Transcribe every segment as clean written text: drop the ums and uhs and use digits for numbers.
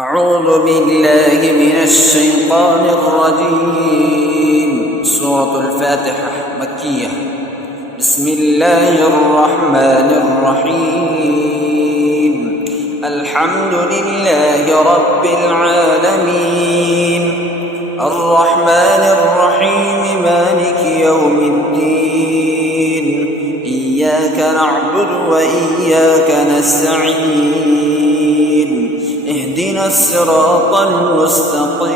أعوذ بالله من الشيطان الرجيم. سورة الفاتحة مكية. بسم الله الرحمن الرحيم. الحمد لله رب العالمين، الرحمن الرحيم، مالك يوم الدين. إياك نعبد وإياك نستعين. اهدنا الصراط المستقيم،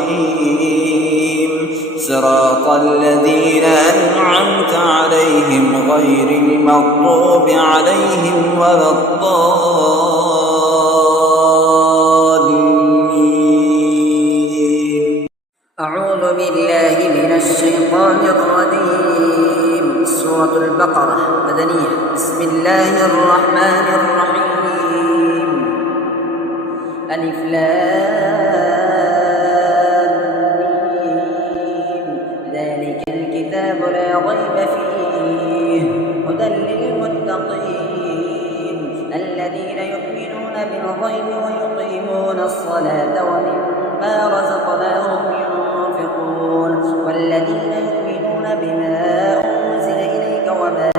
صراط الذين أنعمت عليهم غير المغضوب عليهم ولا الضالين. أعوذ بالله من الشيطان الرجيم. سورة البقرة مدنية. بسم الله الرحمن الرحيم. ألف لام ميم. ذلك الكتاب لا ريب فيه هدى للمتقين الذين يؤمنون بالغيب ويقيمون الصلاة ومما رزقناهم ينفقون والذين يؤمنون بما أنزل إليك وما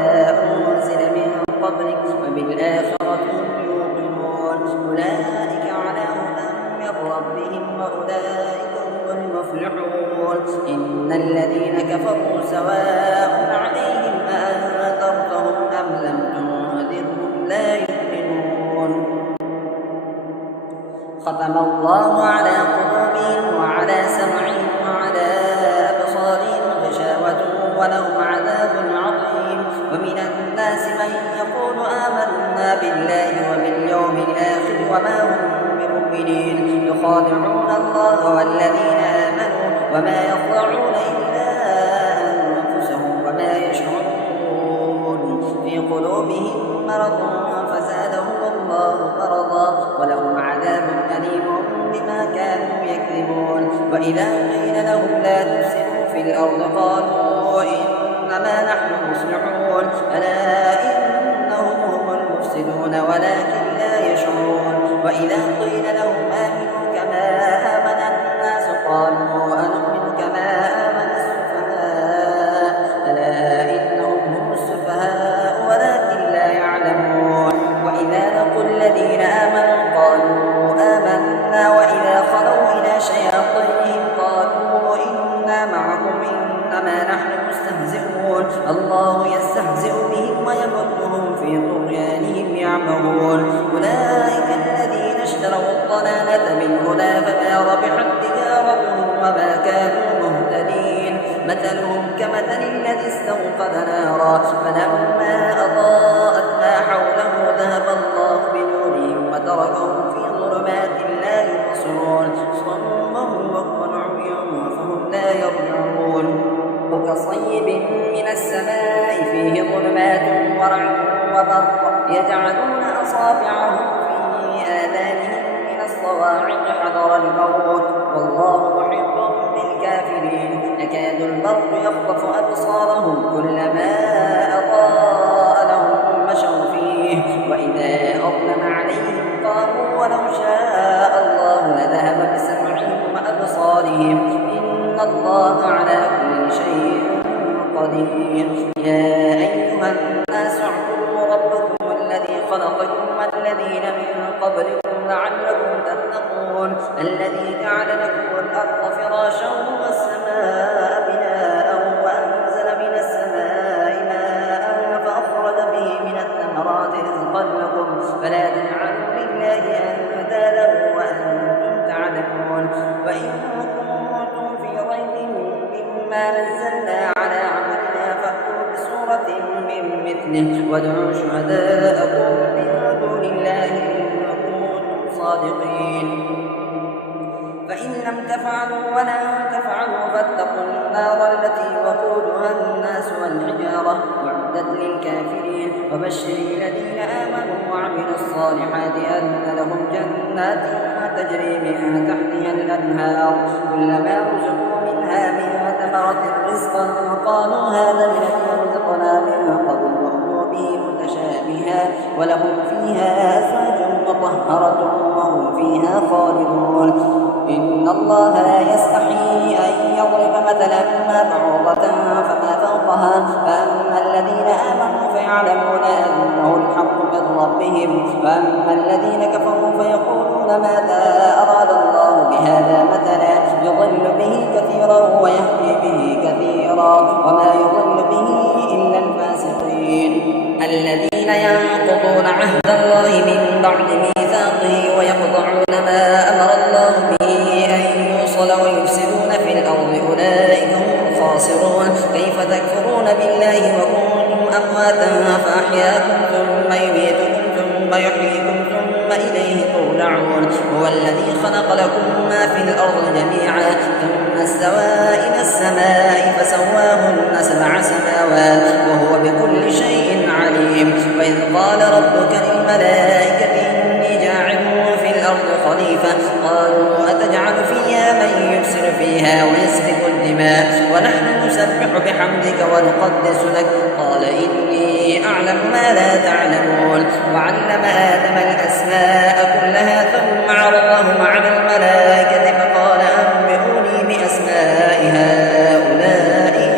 أنزل من قبلك وبالآخرة هم يوقنون أولئك على هدى من ربهم وأولئك هم المفلحون. إن الذين كفروا سواء عليهم أأنذرتهم أم لم تنذرهم لا يؤمنون. ختم الله على قلوبهم وعلى سمعهم وعلى أبصارهم غشاوة ولهم عذاب عظيم. ومن الناس من يقول آمنا بالله وباليوم الآخر وما هم بمؤمنين يخادعون الله والذين آمنوا وما يخدعون إلا أنفسهم وما يشعرون. في قلوبهم مرض فزادهم الله مرضا ولهم عذاب أليم بما كانوا يكذبون. وإذا قيل لهم لا تفسدوا في الأرض قالوا إنما نحن مصلحون ألا إنهم هم المفسدون ولكن لا يشعرون. وإذا قيل لهم آمنوا كما آمن الناس قالوا أنؤمن كما آمن السفهاء ألا إنهم هم السفهاء ولكن لا يعلمون. وإذا لقوا الذين آمنوا قالوا آمنا وإذا خلوا إلى شياطينهم قالوا إنا معكم إنما نحن مستهزئون الله يستهزئ بهم ويمدهم في طغيانهم يعمهون. أولئك الذين اشتروا الضلالة بالهدى فما ربحت تجارتهم وما كانوا مهتدين. مثلهم كمثل الذي استوقد نارا فلما أضاءت ما حوله ذهب الله بنورهم وتركهم في ظلمات لا يبصرون. صم بكم عمي فهم لا يرجعون. وكصيب من السماء فيه ظلمات ورعد وبرق يجعلون أصابعهم في آذانهم من الصواعق حذر الموت والله محيط بالكافرين. يكاد البرق يخطف أبصارهم كلما أضاء لهم مشوا فيه وإذا أظلم عليهم قالوا ولو شاء الله لذهب بسمعهم وأبصارهم إن الله على كل شيء قدير. يا أيها الناس اعبدوا ربكم الذي خلقكم والذين من قبلكم لعلكم تتقون الذي جعل لكم الأرض فراشا والسماء بناء وأنزل من السماء ماء فأخرج به من الثمرات رزقا لكم فلا تجعلوا لله أندادا وأنتم تعلمون. وإن كنتم في ريب مما نزلنا على عبدنا فأتوا بسورة من مثله وادعوا شهداءكم من دون الله إن كنتم صادقين. فإن لم تفعلوا ولن تفعلوا فاتقوا النار التي وقودها الناس والحجارة أعدت للكافرين. وبشر الذين آمنوا وعملوا الصالحات أن لهم جنات تجري من تحتها الأنهار كلما رزقوا منها من ثمرة رزقا قالوا هذا الذي رزقنا من قبل وأتوا به متشابها ولهم فيها أزواج مطهرة وهم فيها خالدون. وأما الذين كفروا فيقولون ماذا أراد الله بهذا مثلا يضل به كثيرا ويهدي به كثيرا وما يضل به إلا الفاسقين الذين ينقضون عهد الله من بعد ميثاقه ويقطعون ما أمر الله به أن يوصل ويفسدون في الأرض أولئك هم الخاسرون كيف تكفرون بالله وكنتم أمواتا فأحياكم ثم يميتكم ثم يحييكم ثم إليه ترجعون هو الذي خلق لكم ما في الأرض جميعا ثم استوى إلى السماء فسواهن 7 سماوات وهو بكل شيء عليم وإذ قال ربك للملائكة إني جاعل في الأرض خليفة قالوا أتجعل فيها من يفسد فيها ويسفك الدماء ونحن نسبح بحمدك ونقدس لك قال إني أعلم ما لا تعلمون وعلم آدم الأسماء كلها ثم عرضهم على الملائكة فقال أنبئوني بأسماء هؤلاء إن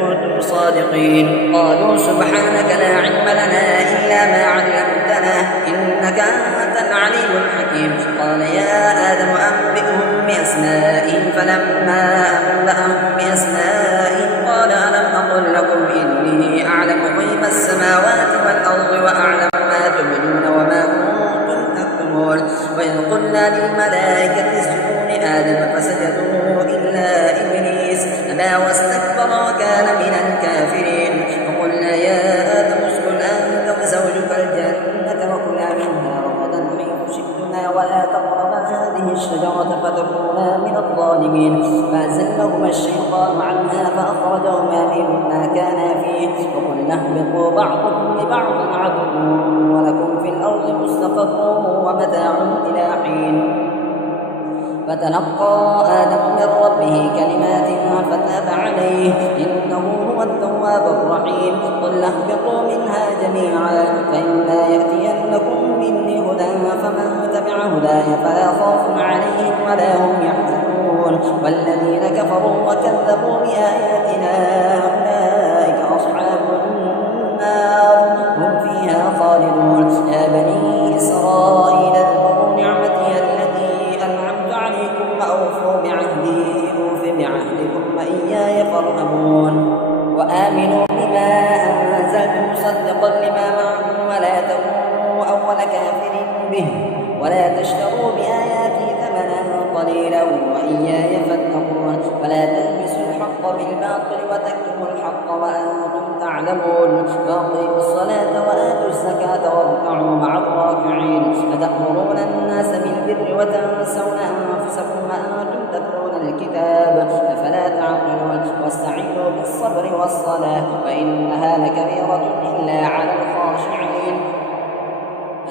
كنتم صادقين قالوا سبحانك لا علم لنا إلا ما علمتنا إنك أنت العليم الحكيم قال يا آدم أنبئهم بأسمائهم فلما أنبأهم بأسمائهم قال ألم أقل لكم إني أعلم غيب السماوات والأرض وأعلم ما تبدون وما كنتم تكتمون وإذ قلنا للملائكة اسجدوا لآدم فسجدوا إلا إبليس أبى واستكبر وكان من الكافرين فقلنا يا آدم اسكن أنت وزوجك الجنة وكلا منها رغدا حيث شئتما ولا تقربا هذه الشجرة فتكونا من الظالمين فأزلهما الشيطان عنها فأخرجهما مما كانا فيه وقلنا اهبطوا بعضكم لبعض عدو ولكم في الأرض مستقر ومتاع إلى حين فتلقى آدم من ربه كلمات فتاب عليه إنه هو التواب الرحيم قل اهبطوا منها جميعا فإما يأتينكم مني هدى فمن تبع هداي فلا خوف عليهم ولا هم يحزنون والذين كفروا وكذبوا بآياتنا أولئك أصحاب النار هم فيها خالدون يا بني إسرائيل اذكروا نعمتي التي أنعمت عليكم وأوفوا بعهدي أوف بعهدكم وإياي فارهبون وآمنوا بما أنزلت مصدقا لما معكم ولا تكونوا أول كافر به ولا تشتروا بآياتي ثمنا قليلا وإياي فاتقون ولا تلبسوا الحق بالباطل وتكتموا الحق وأنتم تعلمون فأقيموا الصلاة وآتوا الزكاة واركعوا مع الراكعين أتأمرون الناس بالبر وتنسون أنفسكم وأنتم تتلون الكتاب أفلا تعقلون واستعينوا بالصبر والصلاة وإنها لكبيرة إلا على الخاشعين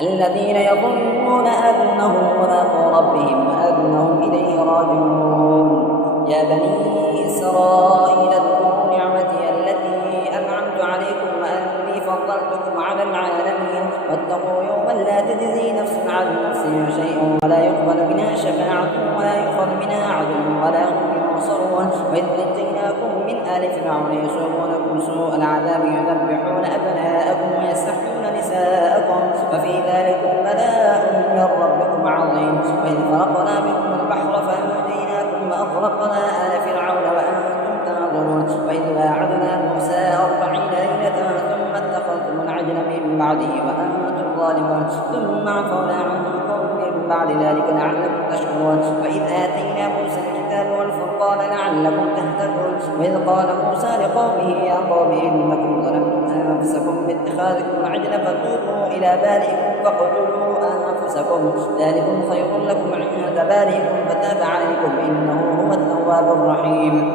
الذين يظنون أنهم ملاقو ربهم وأنهم إليه راجعون يا بني إسرائيل اذكروا نعمتي التي أنعمت عليكم وأني فضلتكم على العالمين واتقوا يوما لا تجزي نفس عن نفس شيئا ولا يقبل منها شفاعة ولا يؤخذ منها عدل ولا هم ينصرون وإذ نجيناكم من آل فرعون يسومونكم سوء العذاب يذبحون أبناءكم ويستحيون نساءكم وفي ذلك بلاء من ربكم عظيم وإذ فرقنا بكم البحر فأنجيناكم وأغرقنا آل فرعون وأنتم تنظرون وإذ واعدنا موسى 40 ليلة ثم اتخذتم العجل من بعده وأنتم ظالمون ثم عفونا عنكم من بعد ذلك لعلكم تشكرون وإذ آتينا موسى الكتاب والفرقان لعلكم تهتدون وإذ قال موسى لقومه يا قوم إنكم ظلمتم أنفسكم باتخاذكم العجل فتوبوا إلى بارئكم فاقتلوا أنفسكم ذلكم خير لكم عند بارئكم فتاب عليكم إنه هو التواب الرحيم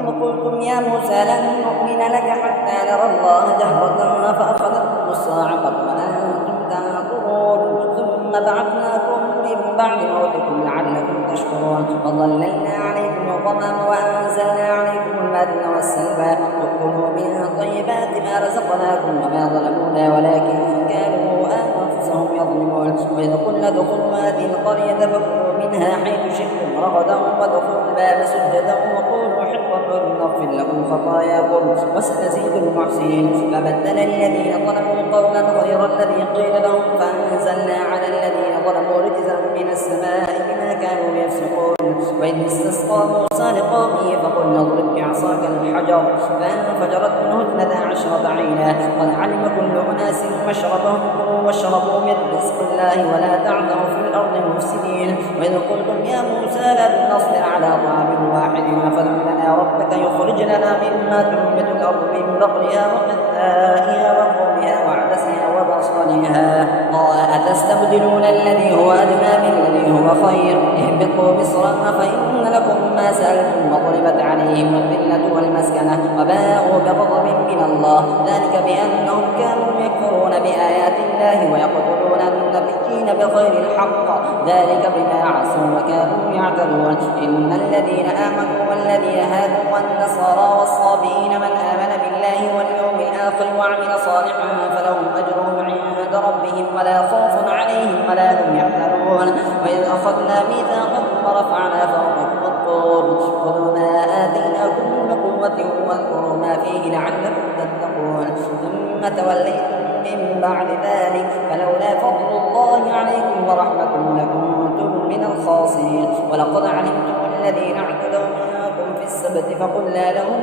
إذ قلتم يا موسى لن نؤمن لك حتى نرى الله جهرة فأخذتكم الصاعقة وأنتم تنظرون ثم بعثناكم من بعد موتكم لعلكم تشكرون وظللنا عليكم الغمام وأنزلنا عليكم المن والسلوى وكلوا من طيبات ما رزقناكم وما ظلمونا ولكن كانوا أنفسهم يظلمون وإذ قلنا ادخلوا هذه القرية فكلوا منها حيث شئتم رغدا وادخلوا الباب سجدا وقولوا حطة نغفر لكم خطاياكم وسنزيد المحسنين. فبدل الذين ظلموا قولا غير الذي قيل لهم فأنزلنا على الذين ظلموا رجزا من السماء بما كانوا يفسقون. وإذ استسقى موسى لقومه فقلنا اضرب بعصاك الحجر فانفجرت منه 12 عينا قد علم كل أناس مشربهم كلوا واشربوا من رزق الله ولا تعثوا في الأرض مفسدين. وإذ قلتم يا موسى لن نصبر على طعام واحد فادع لنا ربك يخرج لنا مما تنبت الأرض من بقلها وقثائها وقومها وعدسها وبصلها قال أتستبدلون الذي هو أدنى بالذي هو خير اهبطوا مصرا فإن لكم ما سألتم وضربت عليهم الذلة والمسكنة وباءوا بغضب من الله ذلك بأنهم كانوا يكفرون بآيات الله ويقتلون النبيين بغير الحق ذلك بما عصوا وكانوا يعتدون. إن الذين آمنوا والذين هادوا والنصارى والصابئين من آمن بالله واليوم الآخر وعمل صالحا فلهم أجرهم عند ربهم ولا خوف عليهم ولا هم يحزنون. وإذ أخذنا ميثاقكم ورفعنا فوقكم الطور خذوا ما آتيناكم بقوة واذكروا ما فيه لعلكم تتقون ثم توليتم من بعد ذلك فلولا فضل الله عليكم ورحمته لكنتم من الخاسرين. ولقد علمتم الذين اعتدوا منكم في السبت فقلنا لهم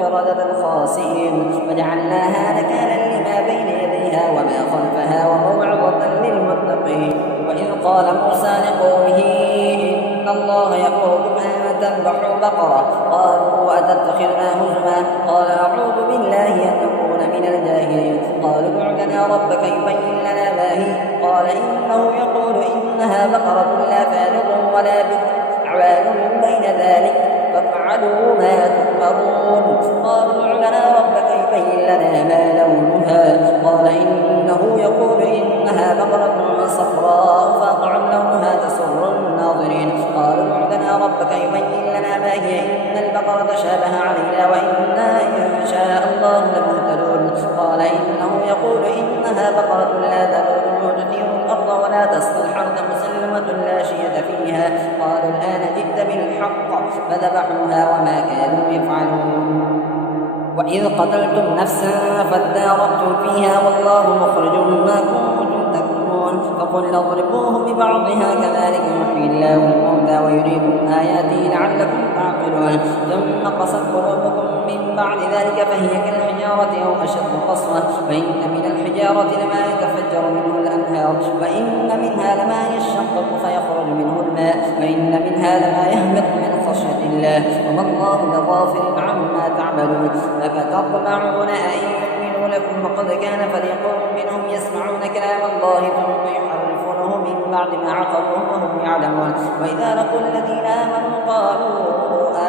قردة خاسئين وجعلناها نكالا لما بين يديها وما خلفها وموعظة للمتقين. وإذ قال موسى لقومه إن الله يأمركم أن تذبحوا بقرة قالوا أتتخذنا هزوا قال أعوذ بالله أن نكون من الجاهلين. قالوا ادع لنا ربك يبين لنا ما هي قال إنه يقول إنها بقرة لا فارض ولا بكر عوان بين ذلك فافعلوا ما تؤمرون. قالوا ادع لنا ربك يبين لنا ما لونها قال إنه يقول إنها بقرة صفراء فاقع لونها تسر الناظرين. قالوا ادع لنا ربك يبين لنا ما هي إن البقرة شابه علينا وإنا إن شاء الله لمهتدون. قال إنه يقول إنها بقرة لا تذر تثير الأرض ولا تسقي الحرث مسلمة لا شية فيها. قالوا الآن جئت بالحق فذبحوها وما كانوا يفعلون. وإذ قتلتم نفسا فادارأتم فيها والله مخرج ما كنتم تكتمون. فقلنا اضربوه ببعضها كذلك يحيي الله الموتى ويريكم آياته لعلكم تعقلون. ثم قست قلوبكم من بعد ذلك فهي كالحجارة أو أشد قسوة وإن من الحجارة لما يتفجر منه الأنهار وإن منها لما يشقق فيخرج منه الماء وإن منها لما يهبط من خشية الله وما الله بغافل عما تعملون. أفتطمعون أن يؤمنوا لكم وقد كان فريق منهم يسمعون كلام الله ثم يحرفونه من بعد ما عقلوه وهم يعلمون. وإذا لقوا الذين آمنوا قالوا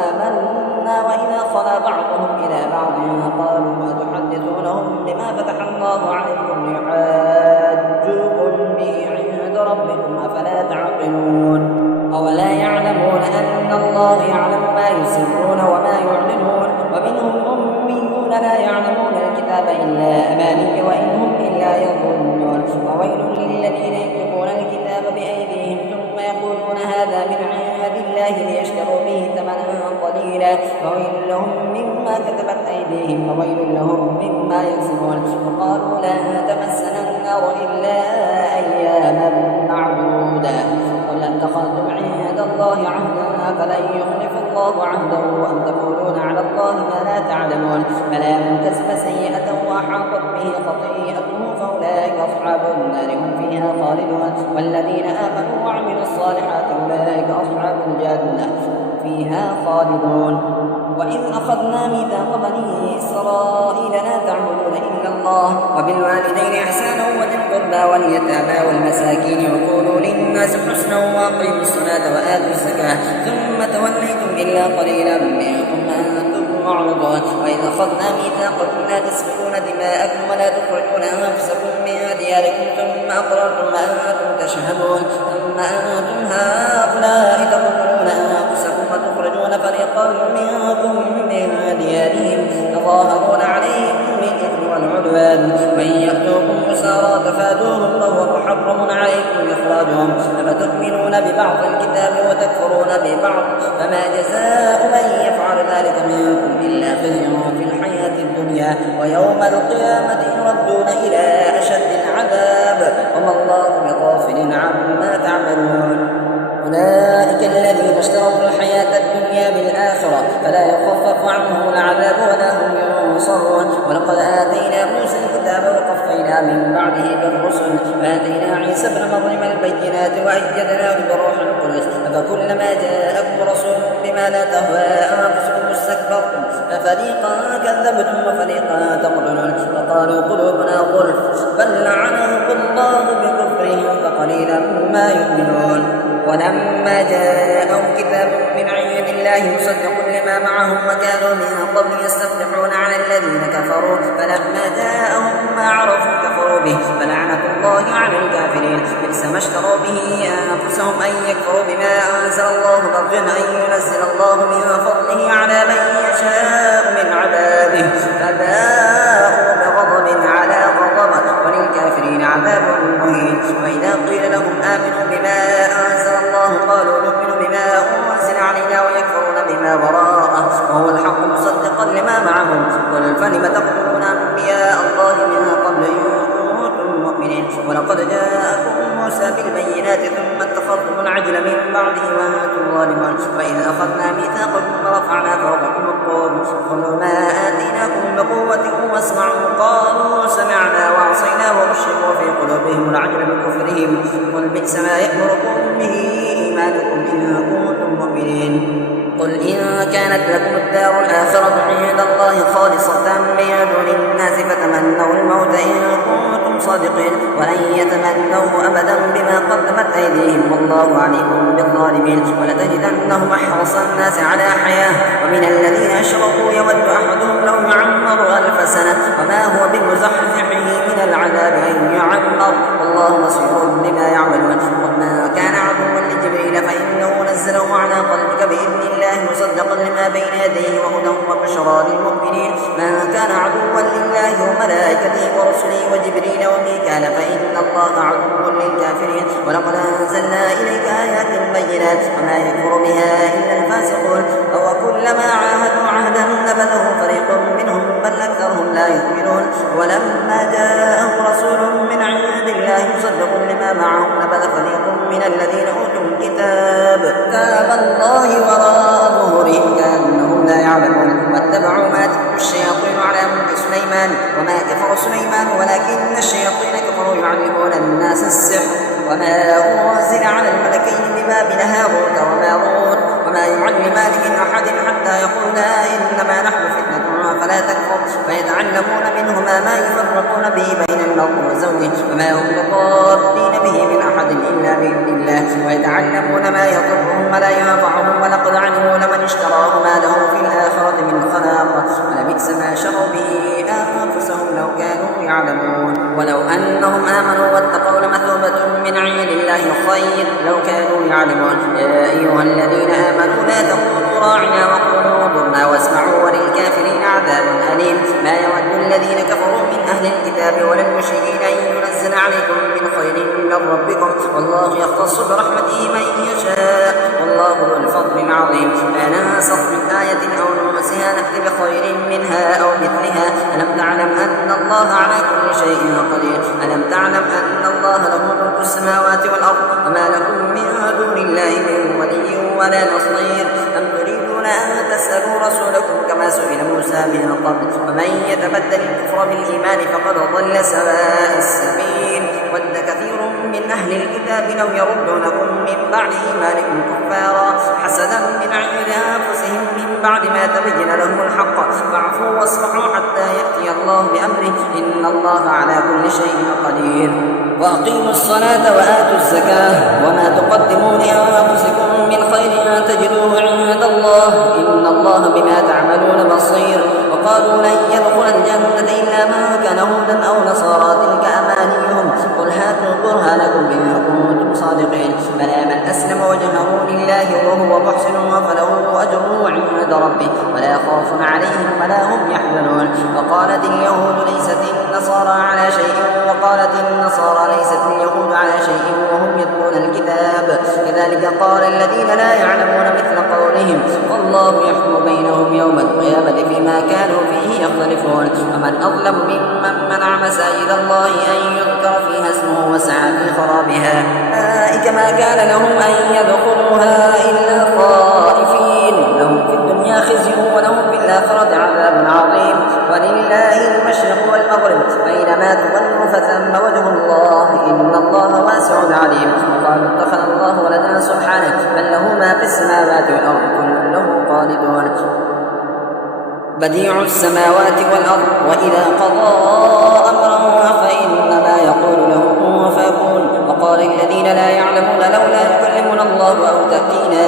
آمنا وإذا خلا بعضهم إلى بعض قالوا أتحدثونهم بما فتح الله عليكم ليحاجوكم به عند ربكم أفلا تعقلون. أولا يعلمون أن الله يعلم ما يسرون وما يعلنون ومنهم أميون لا يعلمون الكتاب إلا أماني وإن هم إلا يظنون. وويل للذين يكتبون الكتاب بأيديهم ثم يقولون هذا من عند الله ليشتروا به ثمنا قليلا وويل لهم مما كتبت أيديهم وويل لهم مما يكسبون. وقالوا لا تمسنا النار إلا أياما معدودة قل اتخذتم عند الله عهدا فلن يخلف الله عهده أم تقولون على الله ما لا تعلمون. بلى من كسب سيئة وأحاطت به خطيئته فأولئك أصحاب النار هم فيها خالدون. والذين آمنوا وعملوا الصالحات أولئك أصحاب الجنة فيها خالدون. وإذ أخذنا ميثاق بني إسرائيل لا تعبدون إلا الله وبالوالدين إحسانا وذي القربى واليتامى والمساكين وقولوا للناس حسنا وأقيموا الصلاة وآتوا الزكاة ثم توليتم إلا قليلا منكم أنتم معرضون. وإذ أخذنا ميثاقكم لا تسفكون دماءكم ولا تخرجون أنفسكم من دياركم ثم أقررتم ما أنتم تشهدون ثم أنتم هؤلاء تقتلون أنفسكم وتخرجون فريقا منكم من ديارهم تظاهرون عليهم بالإثم والعدوان وإن يأتوكم أسارى تفادوهم وهو محرم عليكم إخراجهم أفتؤمنون ببعض في الكتاب وتكفرون ببعض فما جزاء من يفعل ذلك منكم إلا خزي في الحياة الدنيا ويوم القيامة يردون إلى أشد العذاب وما الله بغافل عما تعملون. أولئك الذين اشتروا الحياة الدنيا بالآخرة فلا يخفف عنهم العذاب ولا هم ينصرون. ولقد آتينا موسى الكتاب وقفينا من بعده بالرسل وآتينا عيسى ابن مريم البينات وأيدناه بروح القدس أفكلما جاءكم رسول بما لا تهوى أنفسكم استكبرتم ففريقا كذبتم وفريقا تقتلون وقالوا قلوبنا غلف بل لعنهم الله بكفرهم فقليلا ما يؤمنون. ولما جاءهم كتاب من عند الله مصدق لما معهم وكانوا من قبل يستفتحون على الذين كفروا فلما جاءهم ما عرفوا كفروا به فلعنة الله على الكافرين. بئس ما اشتروا به أنفسهم أن يكفروا بما أنزل الله بغيا أن ينزل الله من فضله على من يشاء من عباده فباءوا بغضب على غضب وللكافرين عذاب مهين. وإذا قيل لهم آمنوا بما أنزل الله قالوا نؤمن بما أنزل علينا ويكفرون بما وراءه وهو الحق مصدقا لما معهم قل فلم تقتلون أنبياء الله من قبل إن كنتم مؤمنين. ولقد جاءكم موسى بالبينات ثم اتخذتم العجل من بعده وأنتم ظالمون. وإذ أخذنا ميثاقكم ورفعنا فوقكم الطور خذوا ما آتيناكم بقوة واسمعوا قالوا سمعنا وعصينا وأشربوا في قلوبهم العجل بكفرهم قل بئس ما يأمركم به إيمانكم إن كنتم مؤمنين. قل إن كانت لكم الدار الآخرة عند الله خالصة من دون الناس فتمنوا الموت إن كنتم صادقين ولن يتمنوه أبدا بما قدمت أيديهم والله عليم بالظالمين. ولتجدنهم أحرص الناس على حياة ومن الذين أشركوا يود أحدهم لو يعمر 1000 سنة وما هو بمزحزحه من العذاب أن يعمر والله بصير بما يعملون. ومن كان عدوا لجبريل فإنه نزله على قلبك بإذن الله مصدقا لما بين يديه وهدى وبشرى للمؤمنين. من كان عدوا لله وملائكته ورسله وجبريل وميكال فإن الله عدو للكافرين. ولقد أنزلنا إليك آيات بينات وما يكفر بها إلا الفاسقون وكلما عاهدوا عهدا نبذه فريق منهم بل أكثرهم لا يؤمنون. ولما جاءهم رسول من عند الله مصدق لما معهم نبذ فريق من الذين أوتوا الكتاب كتاب الله وراء ظهورهم كأنهم لا يعلمون. واتبعوا ما تتلو الشياطين على ملك سليمان وما كفر سليمان ولكن الشياطين كفروا يعلمون الناس السحر وما أنزل على الملكين ببابل هاروت وماروت وما يعلمان من أحد حتى يقولا إنما نحن فتنة فلا تكفر فيتعلمون منهما ما يفرقون به بين المرء وزوجه وما هم بضارين به من أحد إلا بإذن الله ويتعلمون ما يضرهم ولا ينفعهم ولقد علموا لمن اشتراه ما له في الآخرة من خلاق ولبئس ما شروا به أنفسهم لو كانوا يعلمون. ولو أنهم آمنوا واتقوا لمثوبة من عند الله خير لو كانوا يعلمون. يا أيها الذين آمنوا لا تقولوا راعنا وقولوا انظرنا واسمعوا وللكافرين عذاب أليم. ما يود الذين كفروا من أهل الكتاب ولا المشركين أن ينزل عليكم من خير من ربكم والله يختص برحمته من يشاء والله ذو الفضل العظيم. لا ننسخ من آية أو ننسها نأتي بخير منها أو مثلها. ألم تعلم أن الله على كل شيء قدير. ألم تعلم أن الله له ملك السماوات والأرض وما لكم من دون الله من ولي ولا نصير. أم تريدون أن تسألوا رسولكم كما سئل موسى من قبل ومن يتبدل الكفر بالإيمان فقد ضل سواء السبيل. ود كثير من أهل الكتاب لو يردونكم من بعد إيمانكم كفارا حسدا من عند أنفسهم من بعد ما تبين لهم الحق فاعفوا واصفحوا حتى يأتي الله بأمره إن الله على كل شيء قدير. وأقيموا الصلاة وآتوا الزكاة وما تقدموا لأنفسكم من خير تجدوه عند الله إن الله بما تعملون بصير. وقالوا لن يدخل الجنة إلا من كان هودا أو نصارى تلك أمانيهم قل هاتوا برهانكم إن كنتم صادقين. بلى من أسلم وجهه لله وهو محسن فله له أجره عند ربه ولا خوف عليهم ولا هم يحزنون. وقالت اليهود ليست النصارى على شيء وقالت النصارى ليست اليهود على شيء وهم يتلون الكتاب كذلك قال الذين لا يعلمون مثل قولهم والله يحكم بينهم يوم القيامة فيما كانوا فيه يختلفون. ومن أظلم ممن منع مساجد الله أن يذكر فيها اسمه وسعى في خرابها أولئك ما كان لهم أن يدخلوها إلا خائفين لهم في الدنيا خزي ولهم في الآخرة عذاب عظيم. ولله المشرق والمغرب فأينما تولوا فثم وجه الله إن الله واسع عليم. وقالوا اتخذ الله ولدا سبحانه بل له ما في السماوات والأرض كل له قانتون بديع السماوات والأرض وإذا قضى أمرا فإنما يقول له كن فيكون. وقال الذين لا يعلمون لولا يكلمنا الله أو تأتينا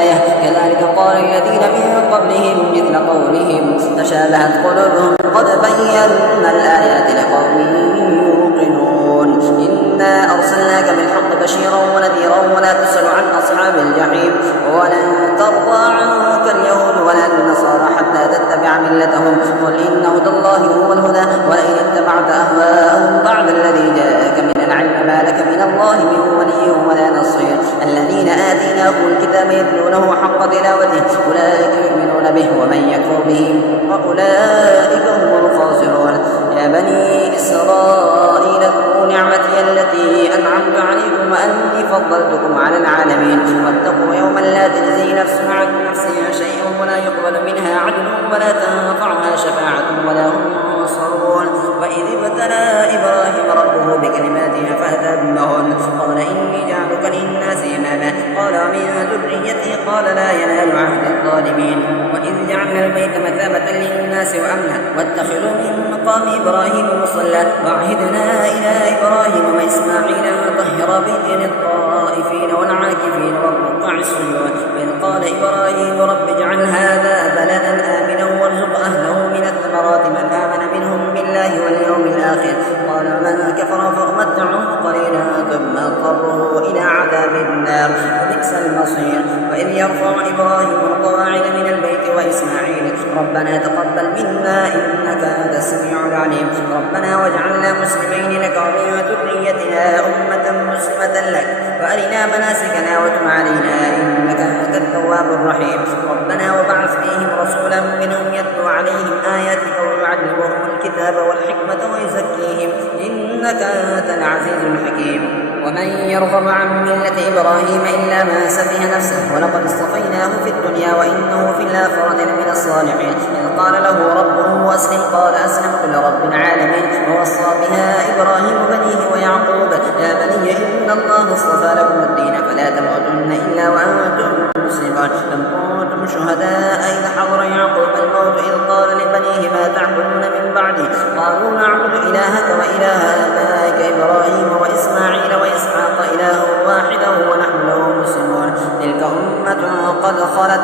آية كذلك قال الذين من قبلهم مثل قولهم تشابهت قلوبهم قد بينا الآيات لقوم يوقنون. إنا أرسلناك بالحق بشيرا ونذيرا ولا تسأل عن أصحاب الجحيم ولن ترضى عنك اليهود ولا النصارى حتى تتبع ملتهم قل إن هدى الله هو الهدى ولئن اتبعت أهواءهم بعد الذي جاءك من العلم ما لك من الله من ولي ولا نصير. الذين آتيناهم الكتاب يتلونه حق تلاوته أولئك يؤمنون به ومن يكفر به وأولئك هم الخاسرون. يا بني إسرائيل اذكروا نعمتي التي أنعمت عليكم وأني فضلتكم على العالمين واتقوا يوما لا تجزي نفس عن نفسها شيئا ولا يقبل منها عدل ولا تنفعها شفاعة ولا هم ينصرون. وإذ ابتلى إبراهيم ربه بكلمات فأتمهن قال إني جعلك للناس إماما قال ومن ذريتي قال لا ينال عهد الظالمين. وإذ جعلنا البيت مثابة للناس وأمنا واتخذوا من مقام إبراهيم مصلى وعهدنا إلى إبراهيم وإسماعيل أن طهر بيتي للطائفين والعاكفين والركع السجود. وإذ قال إبراهيم رب اجعل هذا بلدا آمنا وارزق أهله من الثمرات من آمن منهم بالله واليوم الآخر قال من كفر فأمتعه قليلا ثم اضطره إلى عذاب النار وبئس المصير. وإذ يرفع إبراهيم القواعد من البيت وإسماعيل ربنا تقبل منا إنك أنت السميع العليم ربنا واجعلنا مسلمين لك ومن ذريتنا أمة مسلمة لك وأرنا مناسكنا وتب علينا إنك أنت التواب الرحيم. ربنا وبعث فيهم رسولا منهم يتلو عليهم آياتك ويعلمهم الكتاب والحكمة ويزكيهم إنك أنت العزيز الحكيم. ومن يرغب عن ملة إبراهيم إلا من سفه نفسه ولقد اصطفيناه في الدنيا وإنه في الآخرة لمن الصالحين. إذ قال له ربه أسلم قال أسلمت لرب العالمين. ووصى بها إبراهيم بنيه ويعقوب يا بني إن الله اصطفى لكم الدين فلا تموتن إلا وأنتم مسلمون. أم كنتم شهداء إذ حضر يعقوب الموت إذ قال لبنيه ما تعبدون من بعدي قالوا نعبد إلهك وإله آبائك إبراهيم وإسماعيل وإسحاق إله واحدا ونحن له مسلمون. تلك أمة قد خلت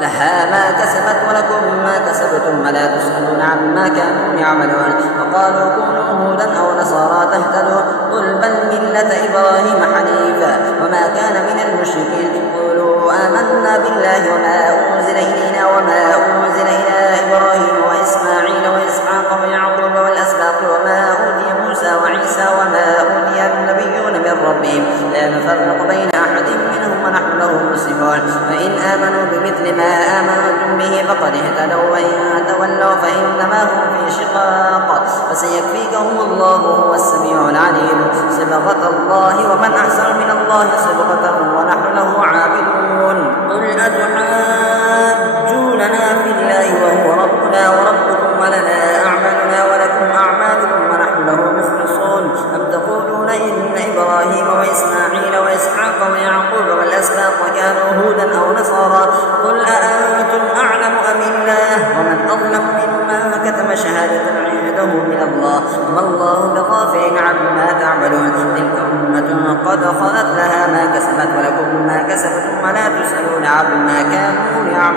لها ما كسبت ولكم ما كسبتم ولا تسألون عما كانوا يعملون. وقالوا كونوا هودا أو نصارى تهتدوا قل بل ملة إبراهيم حنيفا وما كان من المشركين. قولوا آمنا بالله وما أنزل إلينا وما أنزل إلى إبراهيم وإسماعيل وإسحاق ويعقوب والأسباط وما أوتي موسى وعيسى وما أوتي النبيون من ربهم لا نفرق بين أحد منهم ونحن له مسلمون. فإن آمنوا بمثل ما آمنتم به فقد اهتدوا وإن تولوا فإنما هم في شقاق فسيكفيكهم الله هو السميع العليم. صبغة الله ومن أحسن من الله صبغة ونحن له عابدون. قل أتحاجوننا في الله وهو ربنا وربكم ولنا أعمالنا ولكم أعمالكم ونحن له مخلصون. أم تقولون إن إبراهيم وإسماعيل وإسحاق ويعقوب والأسباط كانوا هودا أو نصارى قل أأنتم أعلم أم الله ومن أظلم ممن كتم شهادة عنده من الله وما الله بغافل عما تعملون. تلك أمة قد خلت لها ما كسبت ولكم ما كسبتم ولا تسألون عما كانوا يعملون.